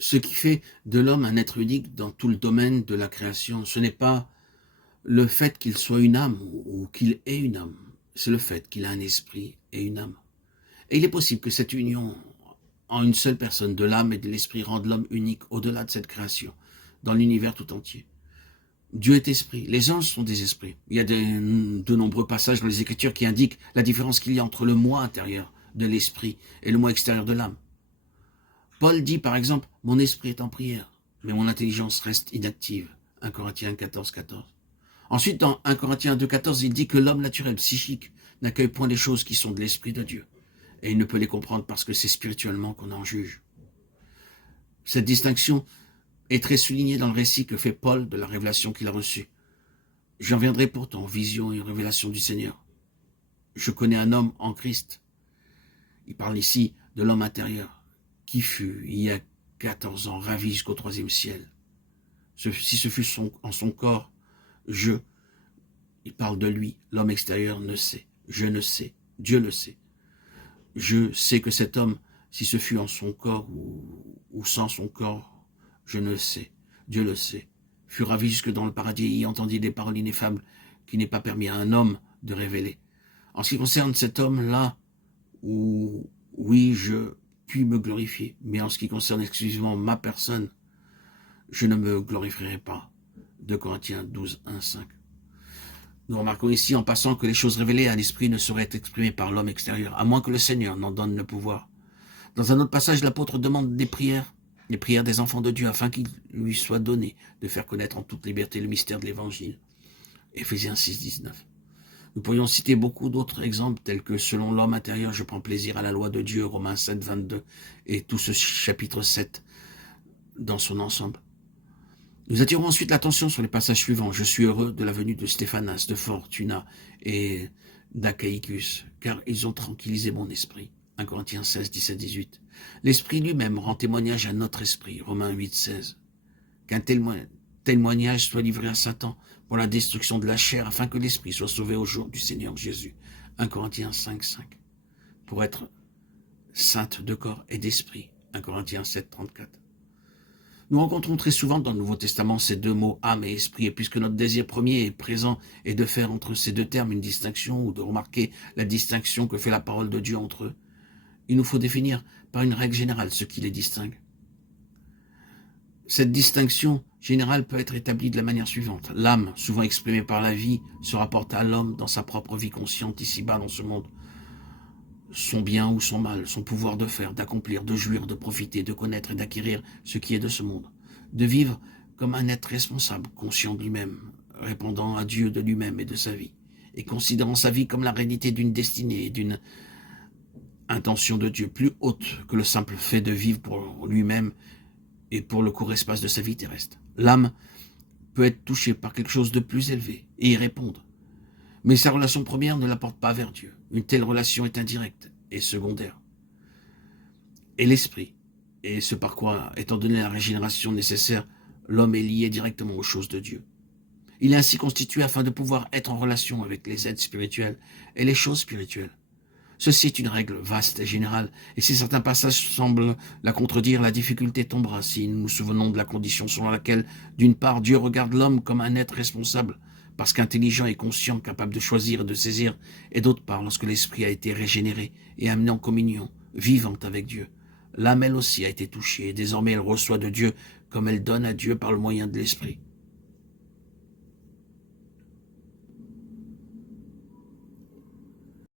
Ce qui fait de l'homme un être unique dans tout le domaine de la création, ce n'est pas le fait qu'il soit une âme ou qu'il ait une âme, c'est le fait qu'il a un esprit et une âme. Et il est possible que cette union en une seule personne de l'âme et de l'esprit rende l'homme unique au-delà de cette création, dans l'univers tout entier. Dieu est esprit, les anges sont des esprits. Il y a de nombreux passages dans les Écritures qui indiquent la différence qu'il y a entre le moi intérieur de l'esprit et le moi extérieur de l'âme. Paul dit par exemple, mon esprit est en prière, mais mon intelligence reste inactive. 1 Corinthiens 14, 14. Ensuite, dans 1 Corinthiens 2, 14, il dit que l'homme naturel, psychique, n'accueille point les choses qui sont de l'esprit de Dieu. Et il ne peut les comprendre parce que c'est spirituellement qu'on en juge. Cette distinction est très soulignée dans le récit que fait Paul de la révélation qu'il a reçue. J'en viendrai pourtant, vision et révélation du Seigneur. Je connais un homme en Christ. Il parle ici de l'homme intérieur, qui fut, il y a 14 ans, ravi jusqu'au 3e ciel. Si ce fut en son corps, il parle de lui, l'homme extérieur ne sait, je ne sais, Dieu le sait. Je sais que cet homme, si ce fut en son corps ou sans son corps, je ne le sais, Dieu le sait, fut ravi jusque dans le paradis et y entendit des paroles ineffables qui n'est pas permis à un homme de révéler. En ce qui concerne cet homme-là, oui, je puis me glorifier, mais en ce qui concerne exclusivement ma personne, je ne me glorifierai pas. 2 Corinthiens 12, 1, 5. Nous remarquons ici en passant que les choses révélées à l'esprit ne sauraient être exprimées par l'homme extérieur, à moins que le Seigneur n'en donne le pouvoir. Dans un autre passage, l'apôtre demande les prières des enfants de Dieu, afin qu'il lui soit donné de faire connaître en toute liberté le mystère de l'Évangile. Éphésiens 6, 19. Nous pourrions citer beaucoup d'autres exemples, tels que selon l'homme intérieur, je prends plaisir à la loi de Dieu, Romains 7, 22, et tout ce chapitre 7 dans son ensemble. Nous attirons ensuite l'attention sur les passages suivants. Je suis heureux de la venue de Stéphanas, de Fortuna et d'Achaïcus, car ils ont tranquillisé mon esprit. 1 Corinthiens 16, 17, 18. L'esprit lui-même rend témoignage à notre esprit. Romains 8, 16. Qu'un témoignage soit livré à Satan pour la destruction de la chair, afin que l'esprit soit sauvé au jour du Seigneur Jésus. 1 Corinthiens 5, 5. Pour être sainte de corps et d'esprit. 1 Corinthiens 7, 34. Nous rencontrons très souvent dans le Nouveau Testament ces deux mots, âme et esprit, et puisque notre désir premier est présent et de faire entre ces deux termes une distinction, ou de remarquer la distinction que fait la parole de Dieu entre eux, il nous faut définir par une règle générale ce qui les distingue. Cette distinction générale peut être établie de la manière suivante. L'âme, souvent exprimée par la vie, se rapporte à l'homme dans sa propre vie consciente ici-bas dans ce monde. Son bien ou son mal, son pouvoir de faire, d'accomplir, de jouir, de profiter, de connaître et d'acquérir ce qui est de ce monde. De vivre comme un être responsable, conscient de lui-même, répondant à Dieu de lui-même et de sa vie, et considérant sa vie comme la réalité d'une destinée et d'une intention de Dieu plus haute que le simple fait de vivre pour lui-même et pour le court espace de sa vie terrestre. L'âme peut être touchée par quelque chose de plus élevé et y répondre. Mais sa relation première ne la porte pas vers Dieu. Une telle relation est indirecte et secondaire. Et l'esprit, et ce par quoi, étant donné la régénération nécessaire, l'homme est lié directement aux choses de Dieu. Il est ainsi constitué afin de pouvoir être en relation avec les êtres spirituels et les choses spirituelles. Ceci est une règle vaste et générale, et si certains passages semblent la contredire, la difficulté tombera si nous nous souvenons de la condition selon laquelle, d'une part, Dieu regarde l'homme comme un être responsable, parce qu'intelligent et conscient, capable de choisir et de saisir, et d'autre part, lorsque l'esprit a été régénéré et amené en communion, vivante avec Dieu. L'âme, elle aussi, a été touchée, et désormais elle reçoit de Dieu comme elle donne à Dieu par le moyen de l'esprit.